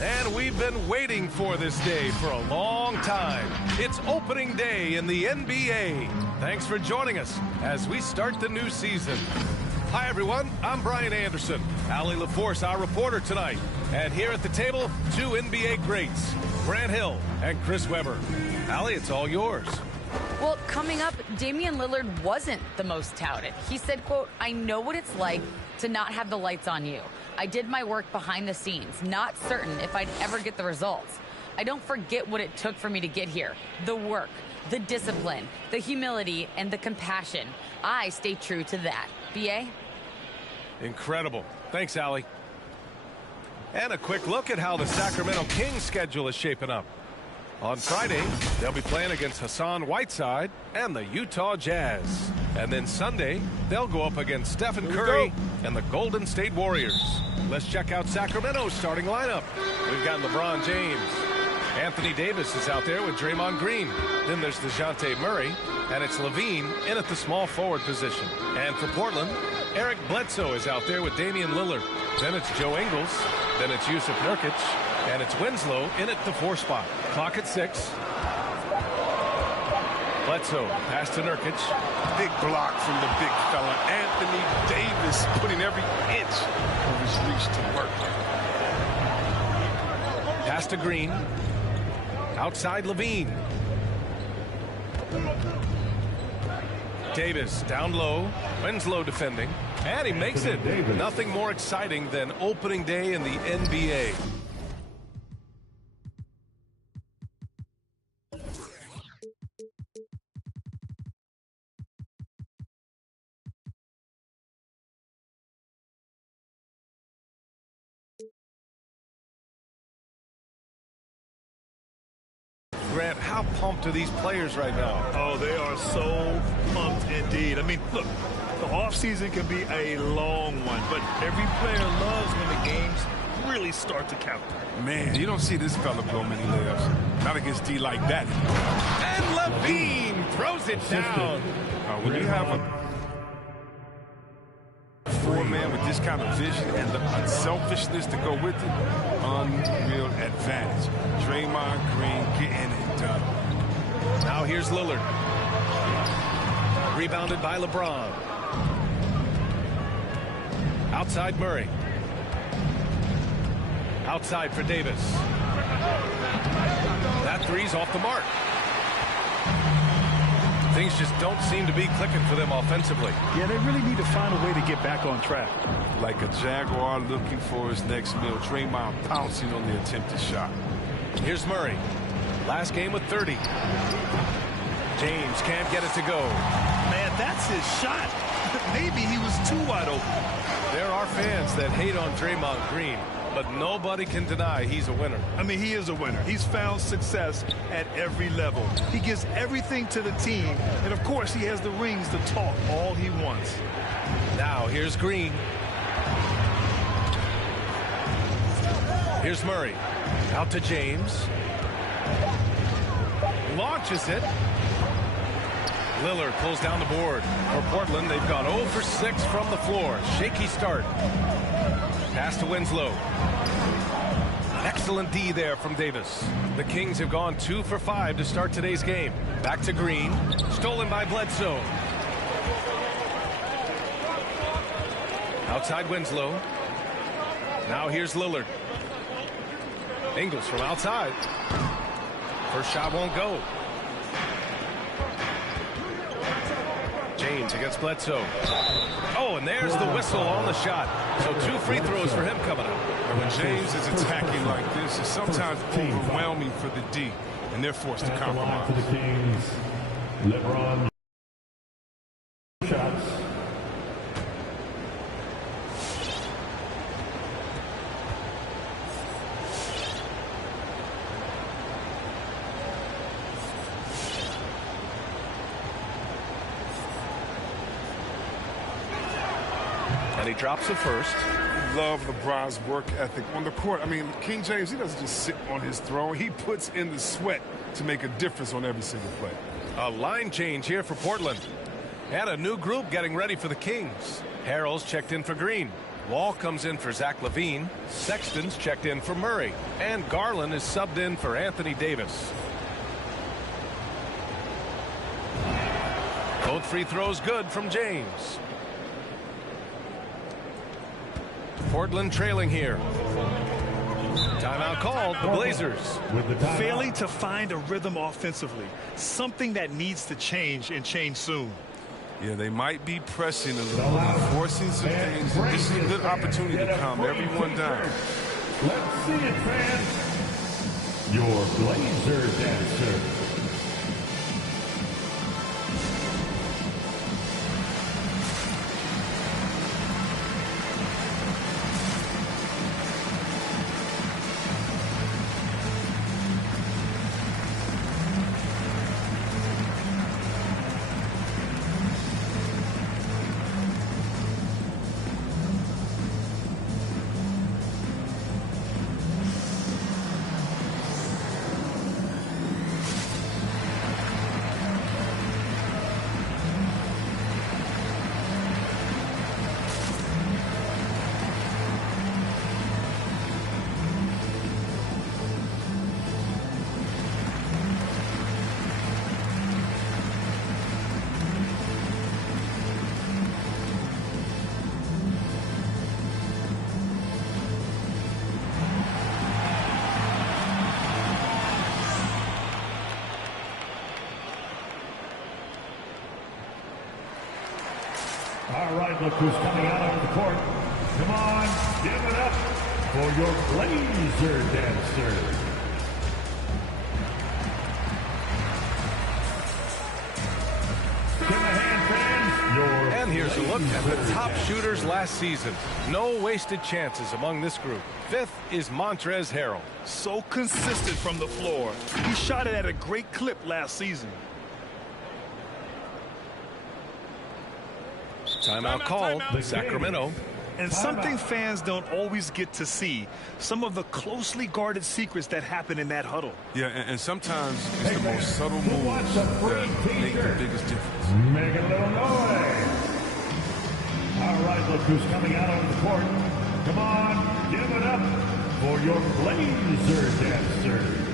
And we've been waiting for this day for a long time. It's opening day in the NBA. Thanks for joining us as we start the new season. Hi, everyone. I'm Brian Anderson. Allie LaForce, our reporter tonight. And here at the table, two NBA greats, Grant Hill and Chris Webber. Allie, it's all yours. Well, coming up, Damian Lillard wasn't the most touted. He said, quote, "I know what it's like to not have the lights on you. I did my work behind the scenes, not certain if I'd ever get the results. I don't forget what it took for me to get here. The work, the discipline, the humility, and the compassion. I stay true to that." B.A.? Incredible. Thanks, Allie. And a quick look at how the Sacramento Kings schedule is shaping up. On Friday, they'll be playing against Hassan Whiteside and the Utah Jazz. And then Sunday, they'll go up against Stephen Curry and the Golden State Warriors. Let's check out Sacramento's starting lineup. We've got LeBron James. Anthony Davis is out there with Draymond Green. Then there's DeJounte Murray, and it's Levine in at the small forward position. And for Portland, Eric Bledsoe is out there with Damian Lillard. Then it's Joe Ingles. Then it's Yusuf Nurkic. And it's Winslow in at the 4 spot. Clock at 6. Bledsoe, pass to Nurkic. Big block from the big fella. Anthony Davis putting every inch of his reach to work. Pass to Green. Outside Levine. Davis down low. Winslow defending. And he makes it. Nothing more exciting than opening day in the NBA. Grant, how pumped are these players right now? Oh, they are so pumped indeed. I mean, look, the offseason can be a long one, but every player loves when the games really start to count. Man, you don't see this fella blow many layups. Not against D like that. And Levine throws it down. When you have a 4-man with this kind of vision and the unselfishness to go with it, unreal advantage. Draymond Green getting it done. Now here's Lillard. Rebounded by LeBron. Outside Murray. Outside for Davis. That three's off the mark. Things just don't seem to be clicking for them offensively. Yeah, they really need to find a way to get back on track. Like a Jaguar looking for his next meal. Draymond pouncing on the attempted shot. Here's Murray. Last game with 30. James can't get it to go. Man, that's his shot. Maybe he was too wide open. There are fans that hate on Draymond Green, but nobody can deny he's a winner. I mean, he is a winner. He's found success at every level. He gives everything to the team, and of course, he has the rings to talk all he wants. Now, here's Green. Here's Murray. Out to James. Launches it. Lillard pulls down the board. For Portland, they've gone 0 for 6 from the floor. Shaky start. Pass to Winslow. Excellent D there from Davis. The Kings have gone 2 for 5 to start today's game. Back to Green. Stolen by Bledsoe. Outside Winslow. Now here's Lillard. Ingles from outside. First shot won't go. James against Bledsoe. Oh, and there's the whistle on the shot. So 2 free throws for him coming up. When James is attacking like this, it's sometimes overwhelming for the D, and they're forced to compromise. For the Kings, LeBron shots. And he drops the first. Love LeBron's work ethic on the court. I mean, King James, he doesn't just sit on his throne. He puts in the sweat to make a difference on every single play. A line change here for Portland. And a new group getting ready for the Kings. Harrell's checked in for Green. Wall comes in for Zach LaVine. Sexton's checked in for Murray. And Garland is subbed in for Anthony Davis. Both free throws good from James. Portland trailing here. Timeout called, the Blazers. Failing to find a rhythm offensively. Something that needs to change and change soon. Yeah, they might be pressing a little bit, forcing some things. This is a good opportunity to calm everyone down. Let's see it, fans. Your Blazer dancer. All right, look who's coming out onto the court. Come on, give it up for your Blazer dancer. Give a hand, fans. Your And here's a look at the Blazer top dancer. shooters last season. No wasted chances among this group. Fifth is Montrezl Harrell. So consistent from the floor. He shot it at a great clip last season. Timeout called, Sacramento. And something fans don't always get to see, some of the closely guarded secrets that happen in that huddle. Yeah, and sometimes it's the most subtle moves that make the biggest difference. Make a little noise. All right, look who's coming out onto the court. Come on, give it up for your Blazer dancer.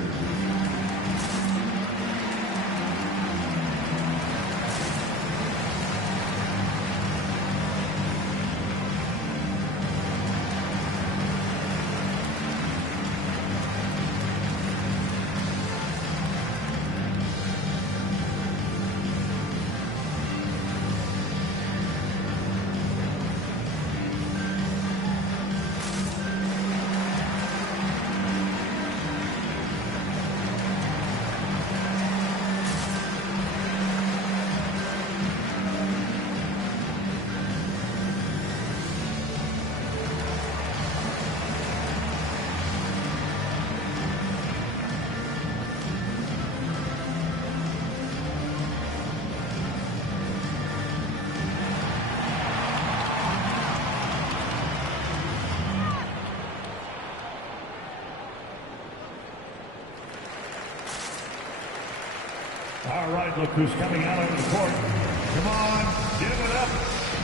All right, look who's coming out onto the court. Come on, give it up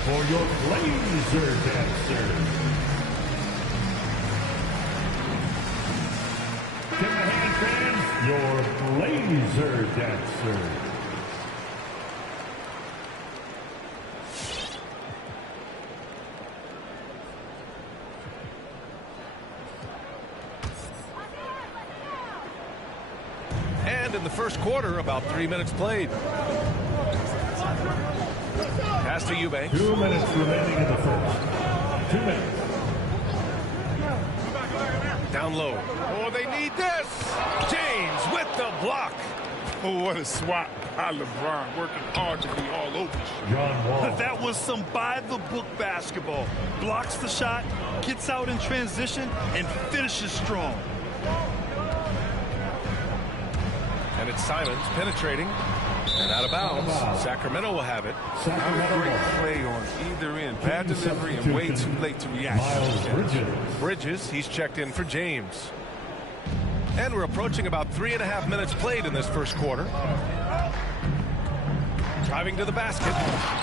for your Blazer dancer. Give a hand, fans. Your Blazer dancer. And in the first quarter, about 3 minutes played. Pass to Eubanks. 2 minutes remaining in the first. 2 minutes. Down low. Oh, they need this. James with the block. Oh, what a swat by LeBron, working hard to be all over. John Wall. That was some by-the-book basketball. Blocks the shot, gets out in transition, and finishes strong. And it's Simons penetrating. And out of bounds. Sacramento will have it. Not a great play on either end. Bad delivery and way too late to react. Miles Bridges. Bridges, he's checked in for James. And we're approaching about 3.5 minutes played in this first quarter. Driving to the basket.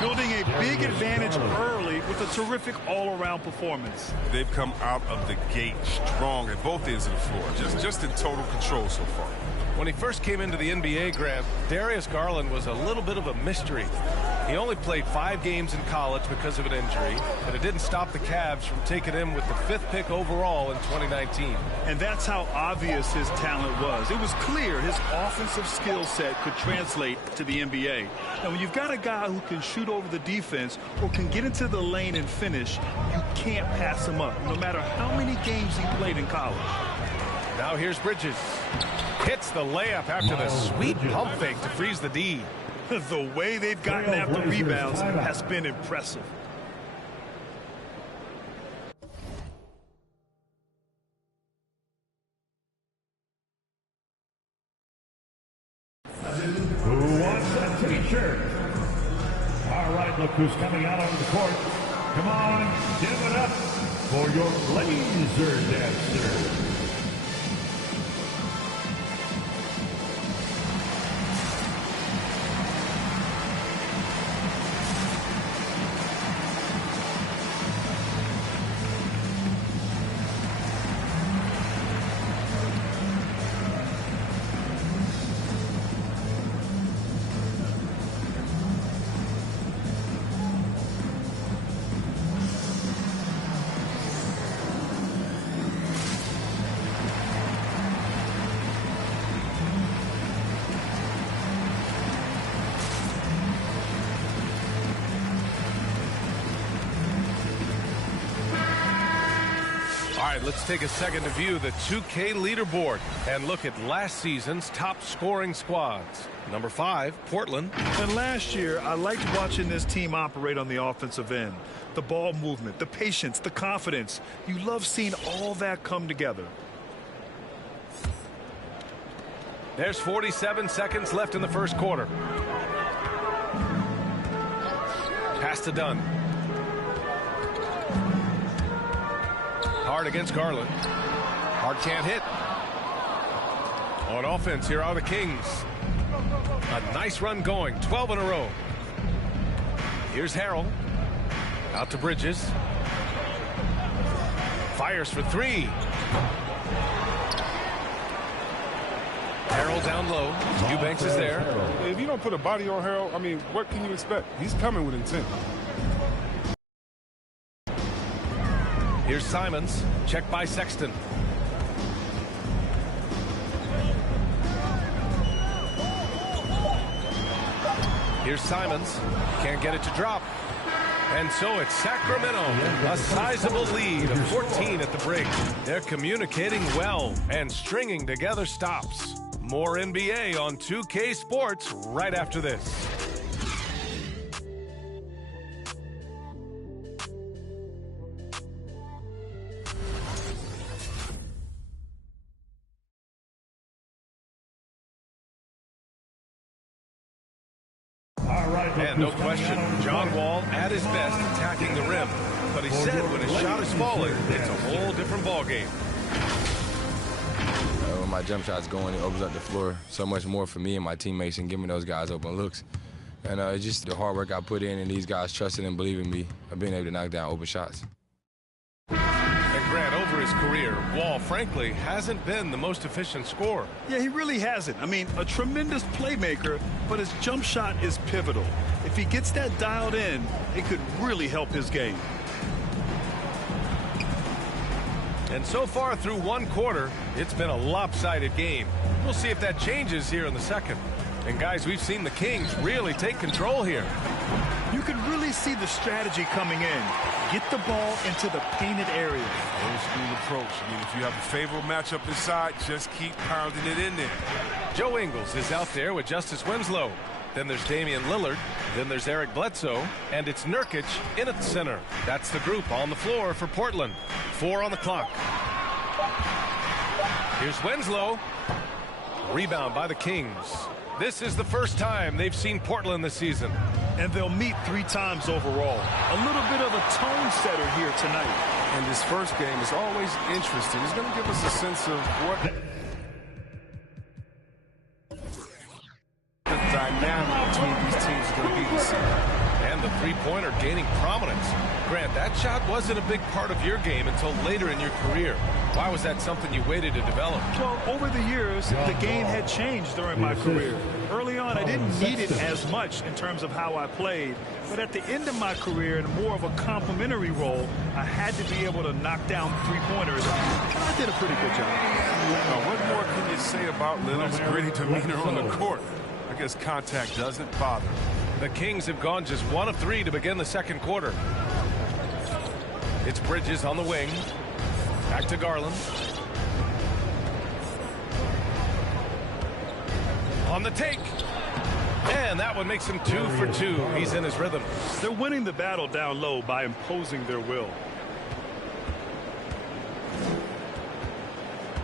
Building a big advantage early with a terrific all-around performance. They've come out of the gate strong at both ends of the floor. Just in total control so far. When he first came into the NBA, Grant, Darius Garland was a little bit of a mystery. He only played 5 games in college because of an injury, but it didn't stop the Cavs from taking him with the 5th pick overall in 2019. And that's how obvious his talent was. It was clear his offensive skill set could translate to the NBA. And when you've got a guy who can shoot over the defense or can get into the lane and finish, you can't pass him up, no matter how many games he played in college. Now here's Bridges. Hits the layup after the sweet pump fake to freeze the D. The way they've gotten after rebounds has been impressive. Who wants a t-shirt? All right, look who's coming out onto the court. Come on, give it up for your Blazer dancer. All right, let's take a second to view the 2K leaderboard and look at last season's top scoring squads. Number 5, Portland. And last year, I liked watching this team operate on the offensive end. The ball movement, the patience, the confidence. You love seeing all that come together. There's 47 seconds left in the first quarter. Pass to Dunn. Hard against Garland. Hard can't hit. On offense, here are the Kings. A nice run going, 12 in a row. Here's Harrell. Out to Bridges. Fires for 3. Harrell down low. Eubanks is there. If you don't put a body on Harold, I mean, what can you expect? He's coming with intent. Here's Simons. Checked by Sexton. Here's Simons. Can't get it to drop. And so it's Sacramento. A sizable lead of 14 at the break. They're communicating well and stringing together stops. More NBA on 2K Sports right after this. And no question, John Wall at his best attacking the rim. But he said when his shot is falling, it's a whole different ballgame. When my jump shot's going, it opens up the floor so much more for me and my teammates and giving those guys open looks. And it's just the hard work I put in and these guys trusting and believing me of being able to knock down open shots. And Grant, over his career, Wall, frankly, hasn't been the most efficient scorer. Yeah, he really hasn't. I mean, a tremendous playmaker, but his jump shot is pivotal. If he gets that dialed in, it could really help his game. And so far through one quarter, it's been a lopsided game. We'll see if that changes here in the second. And guys, we've seen the Kings really take control here. You can really see the strategy coming in. Get the ball into the painted area. Old school approach. I mean, if you have a favorable matchup inside, just keep pounding it in there. Joe Ingles is out there with Justice Winslow. Then there's Damian Lillard. Then there's Eric Bledsoe. And it's Nurkic in at the center. That's the group on the floor for Portland. 4 on the clock. Here's Winslow. Rebound by the Kings. This is the first time they've seen Portland this season. And they'll meet 3 times overall. A little bit of a tone setter here tonight. And this first game is always interesting. It's going to give us a sense of what the dynamic between these teams going to be this season. And the three-pointer gaining prominence. Grant, that shot wasn't a big part of your game until later in your career. Why was that something you waited to develop? Well, over the years, the game had changed during my career. Early on, I didn't need it as much in terms of how I played. But at the end of my career, in more of a complementary role, I had to be able to knock down three-pointers. And I did a pretty good job. Now, what more can you say about Lillard's gritty demeanor on the court? I guess contact doesn't bother him. The Kings have gone just 1 of 3 to begin the second quarter. It's Bridges on the wing. Back to Garland. On the take. And that one makes him 2 for 2. He's in his rhythm. They're winning the battle down low by imposing their will.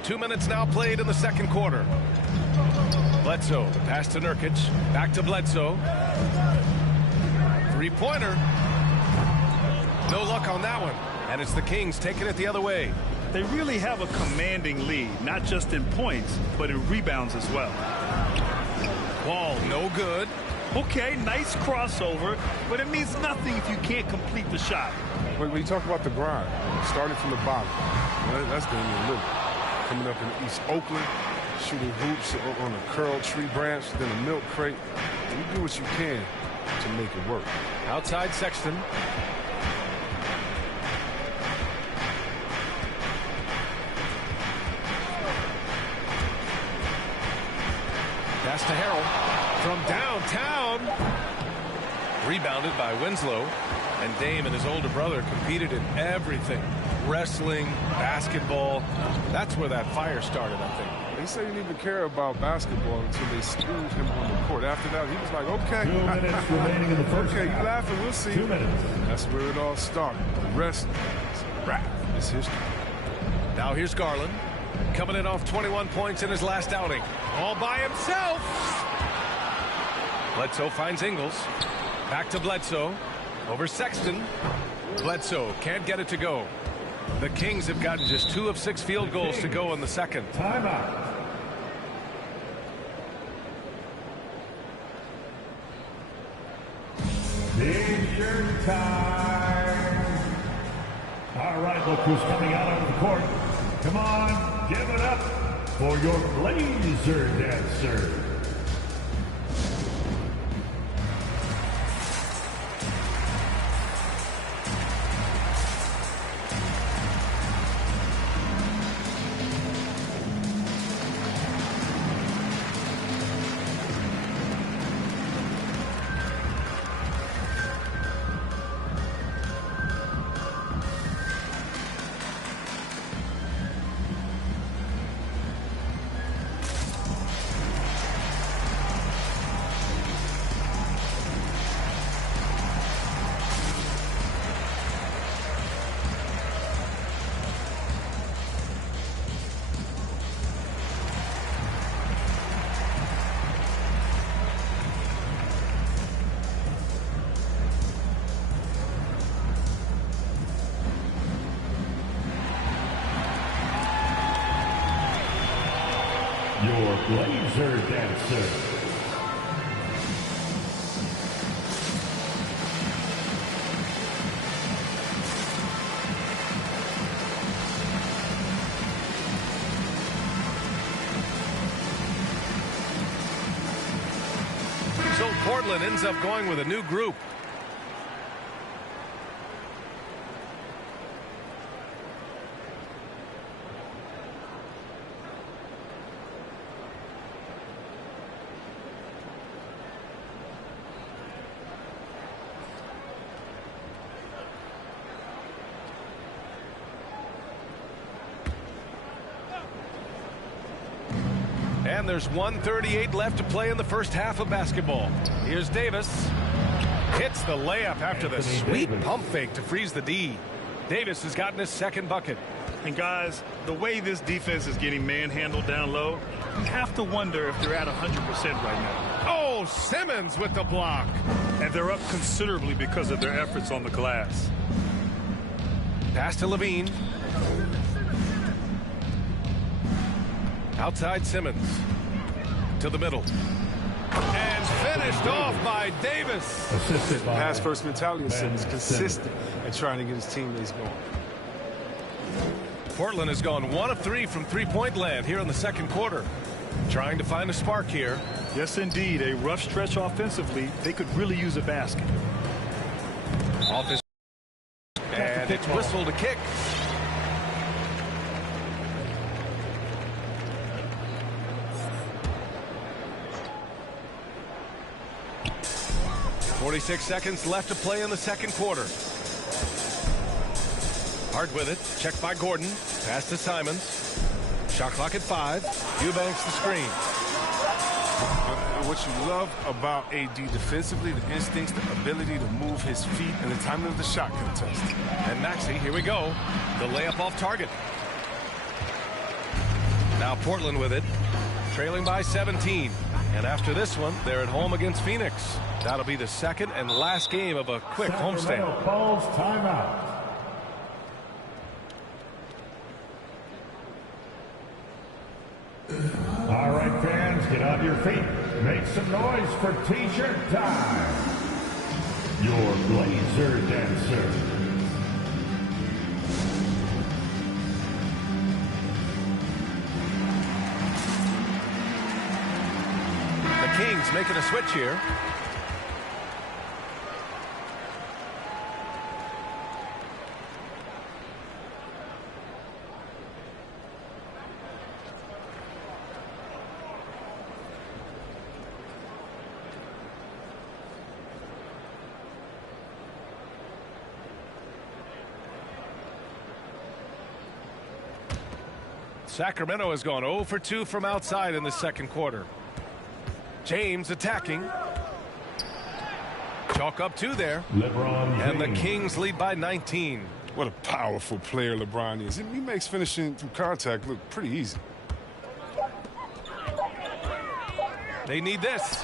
2 minutes now played in the second quarter. Bledsoe, the pass to Nurkic. Back to Bledsoe. Three-pointer. No luck on that one. And it's the Kings taking it the other way. They really have a commanding lead, not just in points, but in rebounds as well. Ball no good. Okay, nice crossover, but it means nothing if you can't complete the shot. When you talk about the grind, starting from the bottom, that's the Indian River. Coming up in East Oakland, shooting hoops on a curled tree branch, then a milk crate. You do what you can to make it work. Outside Sexton. Pass to Harrell from downtown. Rebounded by Winslow. And Dame and his older brother competed in everything. Wrestling, basketball. That's where that fire started, I think. He said he didn't even care about basketball until they screwed him on the court. After that, he was like, okay. 2 minutes remaining in the first okay, half. you laughing, we'll see. 2 minutes. That's where it all started. The rest is a wrap. It's history. Now here's Garland. Coming in off 21 points in his last outing. All by himself. Bledsoe finds Ingles. Back to Bledsoe. Over Sexton. Bledsoe can't get it to go. The Kings have gotten just 2 of 6 field goals to go in the second. Timeout. T-shirt time. All right, look who's coming out onto the court. Come on, give it up for your laser dancer. Your laser dancer. So Portland ends up going with a new group. And there's 1:38 left to play in the first half of basketball. Here's Davis. Hits the layup after the sweet pump fake to freeze the D. Davis has gotten his second bucket. And guys, the way this defense is getting manhandled down low, you have to wonder if they're at 100% right now. Oh, Simmons with the block. And they're up considerably because of their efforts on the glass. Pass to Levine. Outside Simmons. To the middle. And Finished off by Davis. Assisted by Pass first mentality of Ben Simmons, consistent at trying to get his teammates going. Portland has gone 1 of 3 from three-point land here in the second quarter. Trying to find a spark here. Yes, indeed. A rough stretch offensively. They could really use a basket. Office. And it's whistled to kick. .46 seconds left to play in the second quarter. Hard with it. Checked by Gordon. Pass to Simons. Shot clock at 5. Eubanks the screen. What you love about AD defensively, the instincts, the ability to move his feet, and the timing of the shot contest. And Maxey, here we go. The layup off target. Now Portland with it. Trailing by 17. And after this one, they're at home against Phoenix. That'll be the second and last game of a quick homestand. Sacramento calls timeout. All right, fans, get on your feet. Make some noise for T-shirt time. Your Blazer dancer. The Kings making a switch here. Sacramento has gone 0 for 2 from outside in the second quarter. James attacking. Chalk up 2 there. LeBron And the James. Kings lead by 19. What a powerful player LeBron is. He makes finishing through contact look pretty easy. They need this.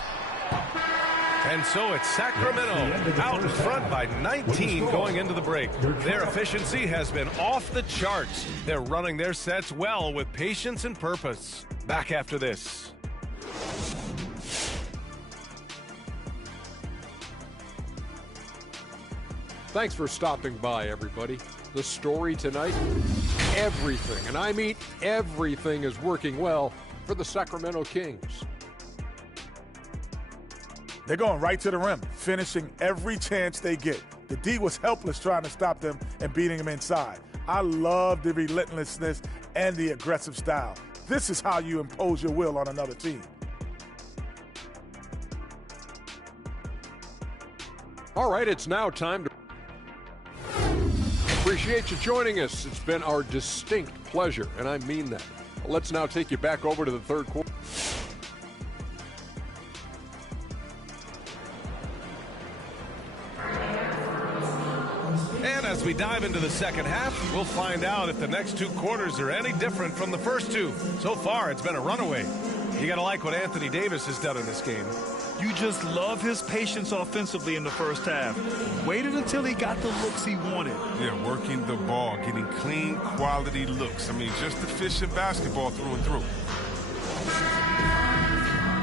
And so it's Sacramento out in front by 19 going into the break. Their efficiency has been off the charts. They're running their sets well with patience and purpose. Back after this. Thanks for stopping by, everybody. The story tonight, everything, and I mean everything, is working well for the Sacramento Kings. They're going right to the rim, finishing every chance they get. The D was helpless trying to stop them and beating them inside. I love the relentlessness and the aggressive style. This is how you impose your will on another team. All right, it's now time to... Appreciate you joining us. It's been our distinct pleasure, and I mean that. Let's now take you back over to the third quarter. And as we dive into the second half, we'll find out if the next 2 quarters are any different from the first 2. So far, it's been a runaway. You got to like what Anthony Davis has done in this game. You just love his patience offensively in the first half. Waited until he got the looks he wanted. Yeah, working the ball, getting clean, quality looks. I mean, just efficient basketball through and through.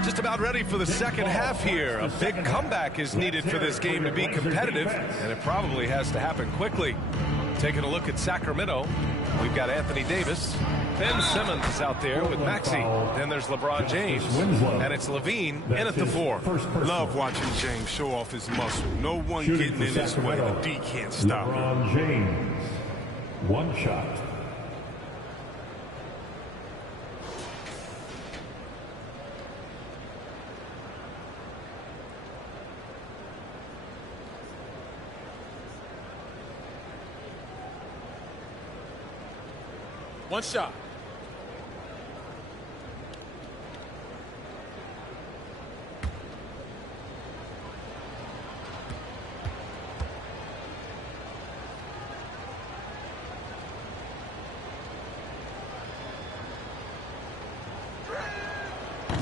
Just about ready for the second half here. A big comeback is needed for this game to be competitive, and it probably has to happen quickly. Taking a look at Sacramento, we've got Anthony Davis. Ben Simmons is out there with Maxey. Then there's LeBron James. And it's Levine in at the 4. Love watching James show off his muscle. No one getting in his way. The D can't stop him. LeBron James. One shot. One shot.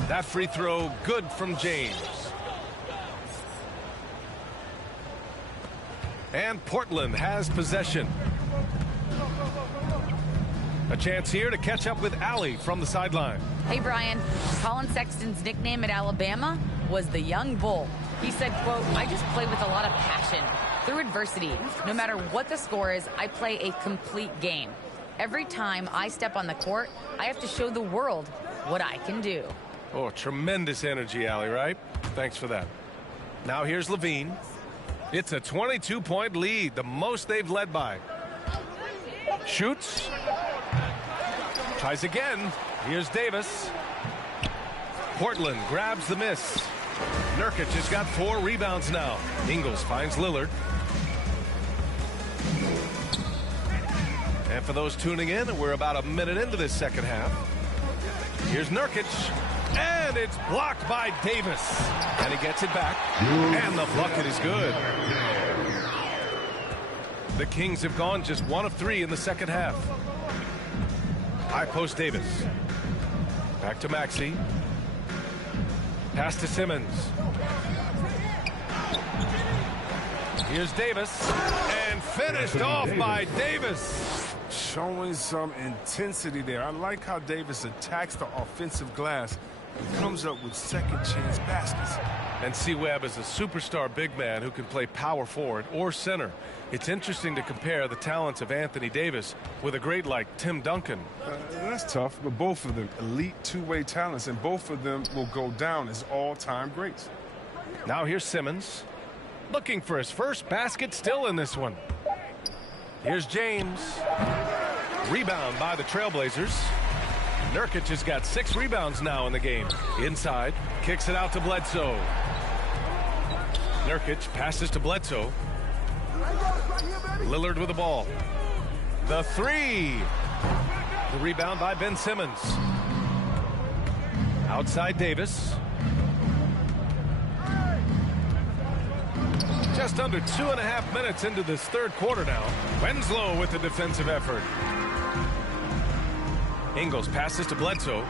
That free throw good from James. And Portland has possession. A chance here to catch up with Allie from the sideline. Hey, Brian. Colin Sexton's nickname at Alabama was the young bull. He said, quote, I just play with a lot of passion. Through adversity, no matter what the score is, I play a complete game. Every time I step on the court, I have to show the world what I can do. Oh, tremendous energy, Allie, right? Thanks for that. Now here's Levine. It's a 22-point lead, the most they've led by. Shoots. Tries again. Here's Davis. Portland grabs the miss. Nurkic has got 4 rebounds now. Ingles finds Lillard. And for those tuning in, we're about a minute into this second half. Here's Nurkic. And it's blocked by Davis. And he gets it back. And the bucket is good. The Kings have gone just 1 of 3 in the second half. High post Davis. Back to Maxey. Pass to Simmons. Here's Davis. And finished off by Davis. Showing some intensity there. I like how Davis attacks the offensive glass and comes up with second chance baskets. And C-Webb is a superstar big man who can play power forward or center. It's interesting to compare the talents of Anthony Davis with a great like Tim Duncan. That's tough, but both of them elite two-way talents, and both of them will go down as all-time greats. Now here's Simmons. Looking for his first basket still in this one. Here's James. Rebound by the Trailblazers. Nurkic has got 6 rebounds now in the game. Inside, kicks it out to Bledsoe. Nurkic passes to Bledsoe. Lillard with the ball. The 3. The rebound by Ben Simmons. Outside Davis. Just under 2.5 minutes into this third quarter now. Winslow with the defensive effort. Ingles passes to Bledsoe.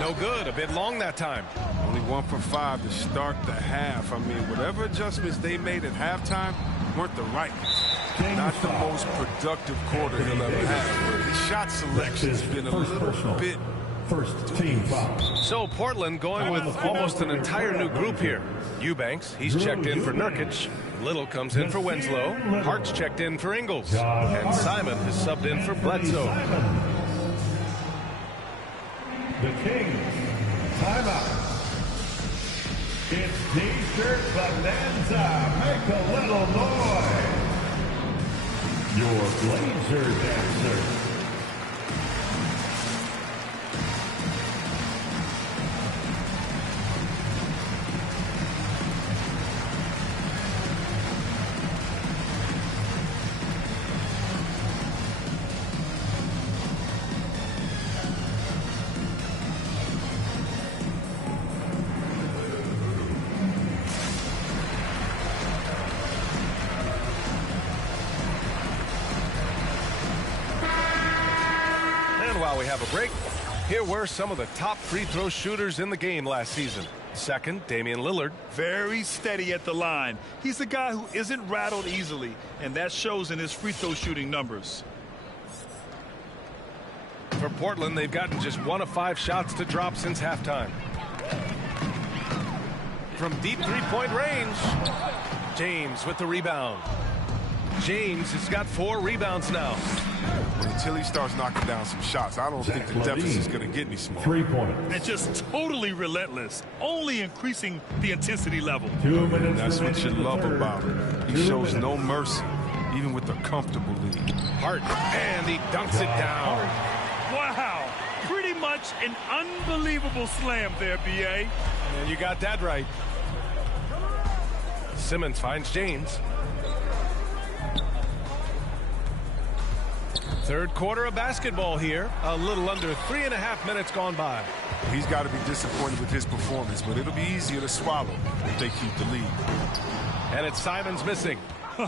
No good. A bit long that time. Only 1 for 5 to start the half. I mean, whatever adjustments they made at halftime weren't the right ones. Not the most productive quarter he'll ever have. His shot selection has been a little bit. First team foul. So Portland going with almost an entire new group here. Eubanks, he's checked in for Nurkic. Little comes in for Winslow. Hart's checked in for Ingles. And Simon is subbed in for Bledsoe. The Kings, timeout. It's T-shirt bonanza. Make a little noise. Your Blazer dancer. While we have a break, here were some of the top free throw shooters in the game last season. Second, Damian Lillard. Very steady at the line. He's a guy who isn't rattled easily, and that shows in his free throw shooting numbers. For Portland, they've gotten just 1 of 5 shots to drop since halftime. From deep three-point range, James with the rebound. James has got 4 rebounds now. Until he starts knocking down some shots, I don't think the deficit's going to get any smaller. 3 points. And just totally relentless, only increasing the intensity level. 2 minutes. That's what you love about him. He shows no mercy, even with a comfortable lead. Hart, and he dunks it down. Wow, pretty much an unbelievable slam there, B.A. And you got that right. Simmons finds James. Third quarter of basketball here. A little under 3.5 minutes gone by. He's got to be disappointed with his performance, but it'll be easier to swallow if they keep the lead. And it's Simons missing.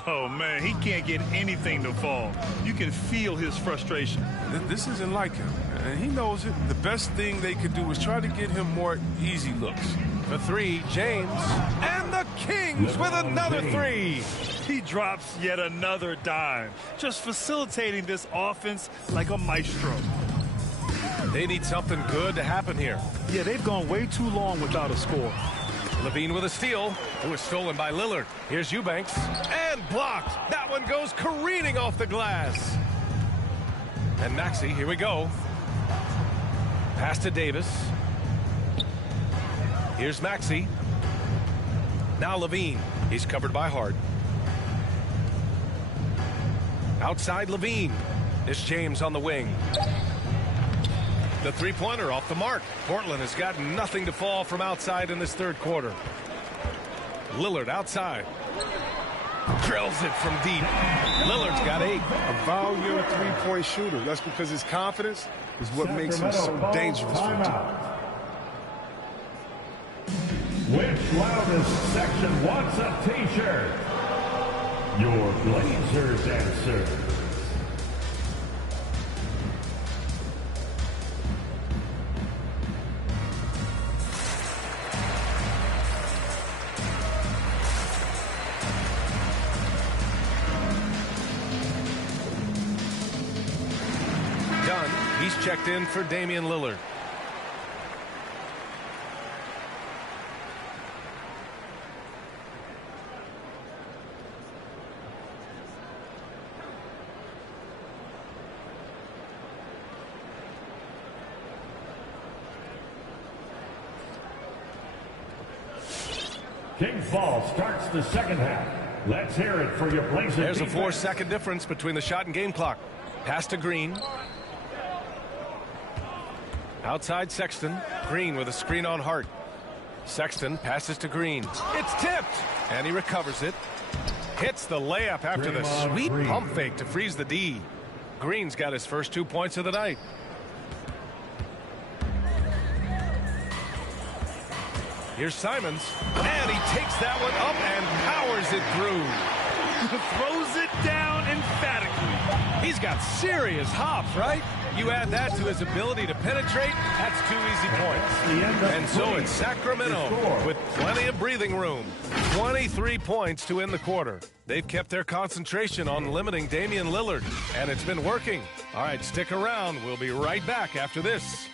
Oh, man, he can't get anything to fall. You can feel his frustration. This isn't like him, and he knows it. The best thing they could do is try to get him more easy looks. For 3, James. And the Kings with another 3. He drops yet another dime, just facilitating this offense like a maestro. They need something good to happen here. Yeah, they've gone way too long without a score. Levine with a steal. It was stolen by Lillard. Here's Eubanks. And blocked. That one goes careening off the glass. And Maxey, here we go. Pass to Davis. Here's Maxey. Now Levine. He's covered by Hart. Outside Levine. It's James on the wing. The three-pointer off the mark. Portland has got nothing to fall from outside in this third quarter. Lillard outside. Drills it from deep. Lillard's got 8. A volume three-point shooter. That's because his confidence is what makes him so dangerous for the team. Which loudest section wants a t-shirt? Your Blazers answer. Dunn, he's checked in for Damian Lillard. Kings ball starts the second half. Let's hear it for your Blazers. There's a 4-second difference between the shot and game clock. Pass to Green. Outside Sexton. Green with a screen on Hart. Sexton passes to Green. It's tipped, and he recovers it. Hits the layup after the sweet pump fake to freeze the D. Green's got his first 2 points of the night. Here's Simons, and he takes that one up and powers it through. Throws it down emphatically. He's got serious hops, right? You add that to his ability to penetrate, that's 2 easy points. And so it's Sacramento with plenty of breathing room. 23 points to end the quarter. They've kept their concentration on limiting Damian Lillard, and it's been working. All right, stick around. We'll be right back after this.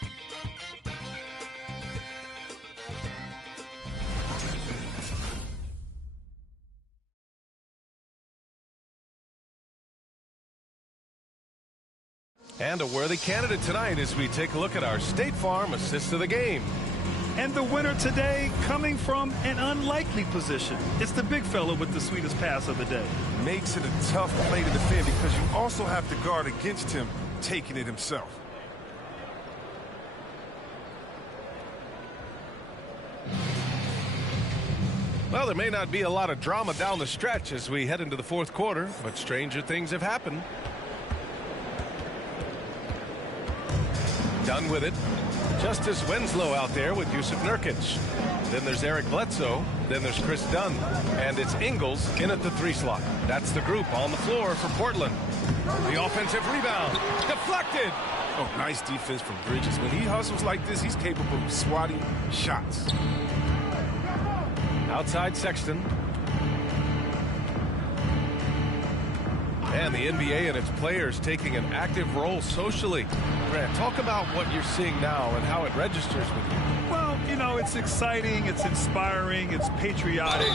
And a worthy candidate tonight as we take a look at our State Farm assist of the game. And the winner today coming from an unlikely position. It's the big fella with the sweetest pass of the day. Makes it a tough play to defend because you also have to guard against him taking it himself. Well, there may not be a lot of drama down the stretch as we head into the fourth quarter, but stranger things have happened. Done with it. Justice Winslow out there with Yusuf Nurkic. Then there's Eric Bledsoe. Then there's Chris Dunn. And it's Ingles in at the 3 slot. That's the group on the floor for Portland. The offensive rebound. Deflected. Oh, nice defense from Bridges. When he hustles like this, he's capable of swatting shots. Outside Sexton. And the NBA and its players taking an active role socially. Grant, talk about what you're seeing now and how it registers with you. Well, you know, it's exciting, it's inspiring, it's patriotic.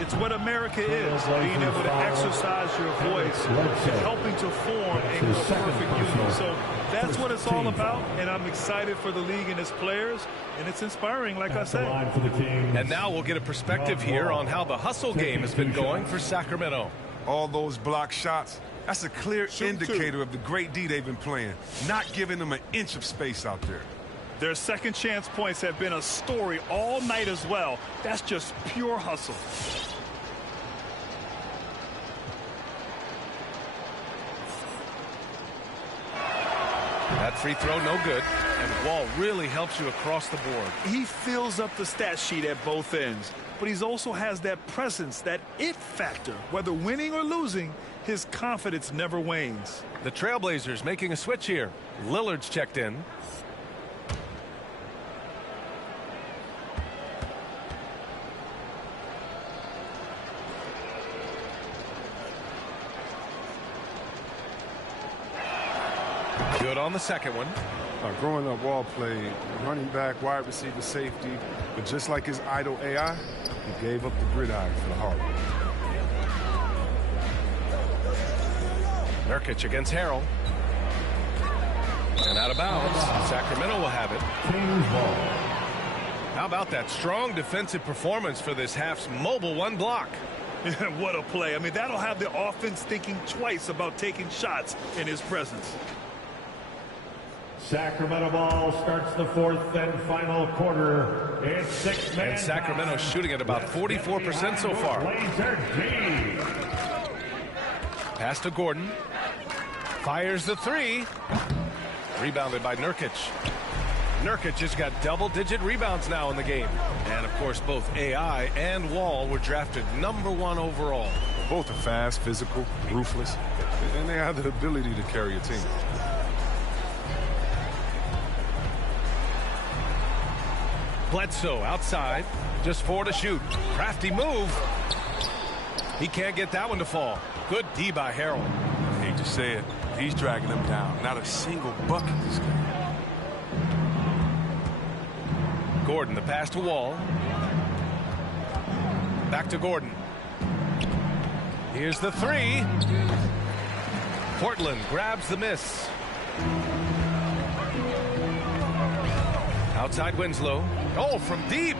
It's what America is, being able to exercise your voice and helping to form a more perfect union. So that's what it's all about, and I'm excited for the league and its players, and it's inspiring, like I said. And now we'll get a perspective here on how the hustle game has been going for Sacramento. All those block shots, that's a clear indicator of the great D they've been playing, not giving them an inch of space out there. Their second chance points have been a story all night as well. That's just pure hustle. That free throw, no good. And Wall really helps you across the board. He fills up the stat sheet at both ends, but he also has that presence, that it factor. Whether winning or losing, his confidence never wanes. The Trailblazers making a switch here. Lillard's checked in. Good on the second one. Growing up, Wall played running back, wide receiver, safety, but just like his idol AI, he gave up the gridiron for the hard work. Nurkic against Harrell. And out of bounds. Sacramento will have it. How about that strong defensive performance for this half's mobile one block? What a play. I mean, that'll have the offense thinking twice about taking shots in his presence. Sacramento ball starts the fourth and final quarter. It's 6 man. And Sacramento's shooting at about 44% so far. Pass to Gordon. Fires the three. Rebounded by Nurkic. Nurkic has got double-digit rebounds now in the game. And, of course, both AI and Wall were drafted #1 overall. Both are fast, physical, ruthless, and they have the ability to carry a team. Bledsoe outside. Just 4 to shoot. Crafty move. He can't get that one to fall. Good D by Harrell. I hate to say it, he's dragging them down. Not a single bucket this game. Gordon, the pass to Wall. Back to Gordon. Here's the three. Portland grabs the miss. Outside Winslow. Oh, from deep.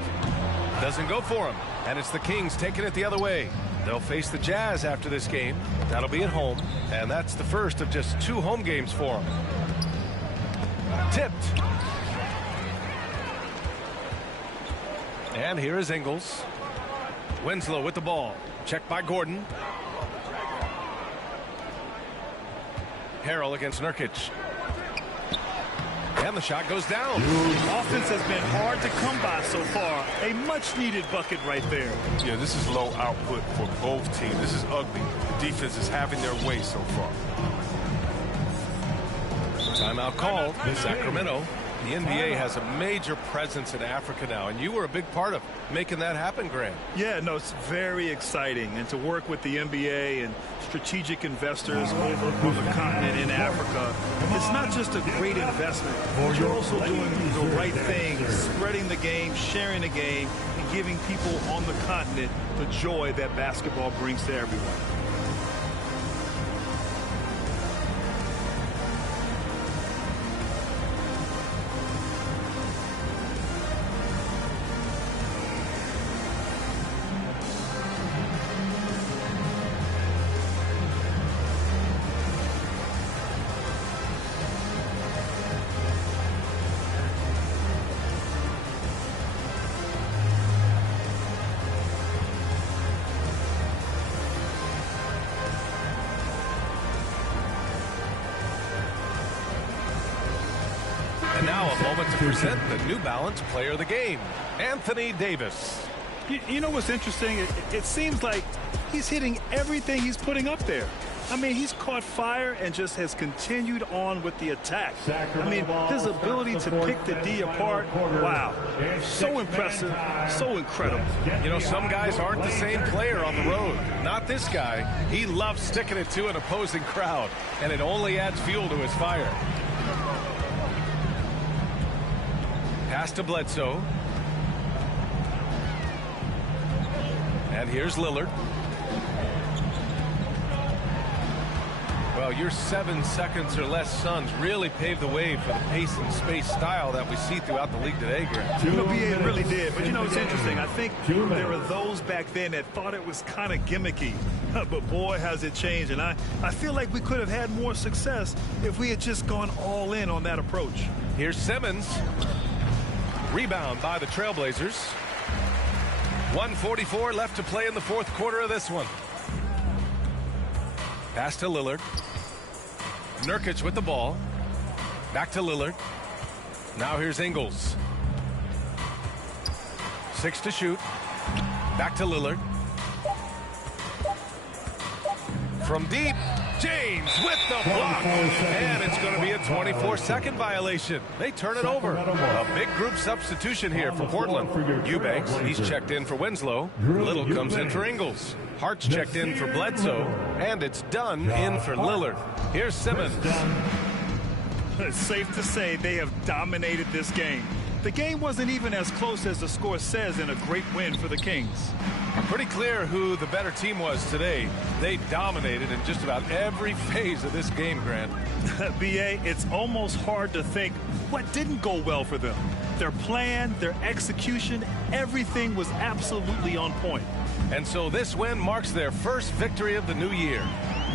Doesn't go for him. And it's the Kings taking it the other way. They'll face the Jazz after this game. That'll be at home. And that's the first of just 2 home games for them. Tipped. And here is Ingles. Winslow with the ball. Checked by Gordon. Harrell against Nurkic. And the shot goes down. The offense has been hard to come by so far. A much-needed bucket right there. Yeah, this is low output for both teams. This is ugly. The defense is having their way so far. Timeout called. Sacramento. The NBA has a major presence in Africa now, and you were a big part of making that happen, Grant. Yeah, no, it's very exciting. And to work with the NBA and strategic investors over on the continent in Africa, it's not just a great investment, but you're also doing the right thing, spreading the game, sharing the game, and giving people on the continent the joy that basketball brings to everyone. And now a moment to present the New Balance Player of the Game, Anthony Davis. You know what's interesting? It seems like he's hitting everything he's putting up there. I mean, he's caught fire and just has continued on with the attack. I mean, his ability to pick the D apart, wow. So impressive, so incredible. You know, some guys aren't the same player on the road. Not this guy. He loves sticking it to an opposing crowd, and it only adds fuel to his fire. Pass to Bledsoe. And here's Lillard. Well, your 7 seconds or less Suns really paved the way for the pace and space style that we see throughout the league today, Grant. The NBA really did. But, you know, it's interesting. I think there were those back then that thought it was kind of gimmicky. But, boy, has it changed. And I feel like we could have had more success if we had just gone all in on that approach. Here's Simmons. Rebound by the Trailblazers. 1:44 left to play in the fourth quarter of this one. Pass to Lillard. Nurkic with the ball. Back to Lillard. Now here's Ingles. 6 to shoot. Back to Lillard. From deep, James with the block. And it's going to be a 24-second violation. They turn it over. A big group substitution here for Portland. Eubanks, he's checked in for Winslow. Little comes in for Ingles. Hart's checked in for Bledsoe. And it's Dunn in for Lillard. Here's Simmons. It's safe to say they have dominated this game. The game wasn't even as close as the score says in a great win for the Kings. Pretty clear who the better team was today. They dominated in just about every phase of this game, Grant. B.A., it's almost hard to think what didn't go well for them. Their plan, their execution, everything was absolutely on point. And so this win marks their first victory of the new year.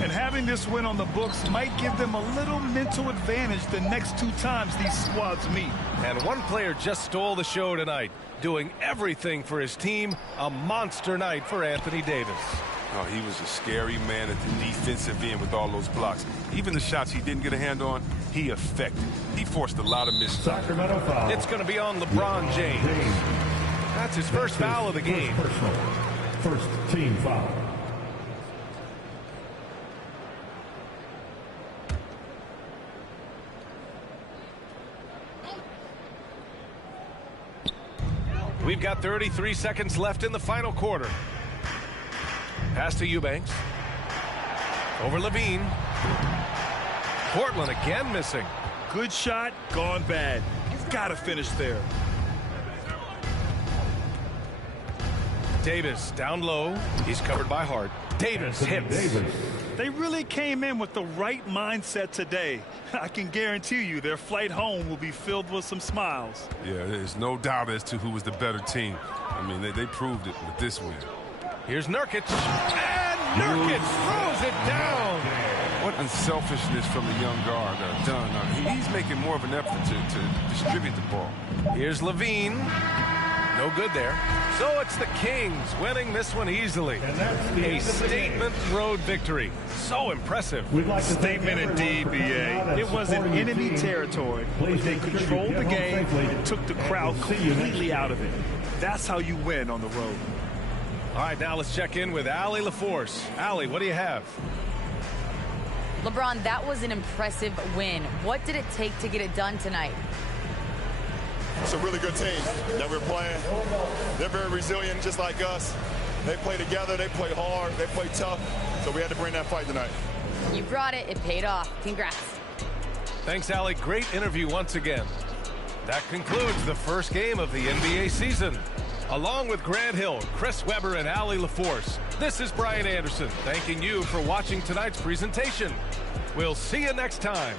And having this win on the books might give them a little mental advantage the next 2 times these squads meet. And one player just stole the show tonight, doing everything for his team. A monster night for Anthony Davis. Oh, he was a scary man at the defensive end with all those blocks. Even the shots he didn't get a hand on, he affected. He forced a lot of mistakes. Sacramento foul. It's going to be on LeBron James. That's his first foul of the game. First team foul. We've got 33 seconds left in the final quarter. Pass to Eubanks. Over Levine. Portland again missing. Good shot, gone bad. You've got to finish there. Davis down low. He's covered by Hart. Davis hits. They really came in with the right mindset today. I can guarantee you their flight home will be filled with some smiles. Yeah, there's no doubt as to who was the better team. I mean, they proved it with this win. Here's Nurkic. And Nurkic throws it down. What unselfishness from the young guard done. He's making more of an effort to distribute the ball. Here's Levine. No good there. So it's the Kings winning this one easily. A statement road victory. So impressive. Statement indeed, B.A. It was in enemy territory, but they controlled the game and took the crowd completely out of it. That's how you win on the road. All right, now let's check in with Allie LaForce. Allie, what do you have? LeBron, that was an impressive win. What did it take to get it done tonight? It's a really good team that we're playing. They're very resilient, just like us. They play together, they play hard, they play tough. So we had to bring that fight tonight. You brought it. It paid off. Congrats. Thanks, Allie. Great interview once again. That concludes the first game of the NBA season. Along with Grant Hill, Chris Webber, and Allie LaForce, this is Brian Anderson thanking you for watching tonight's presentation. We'll see you next time.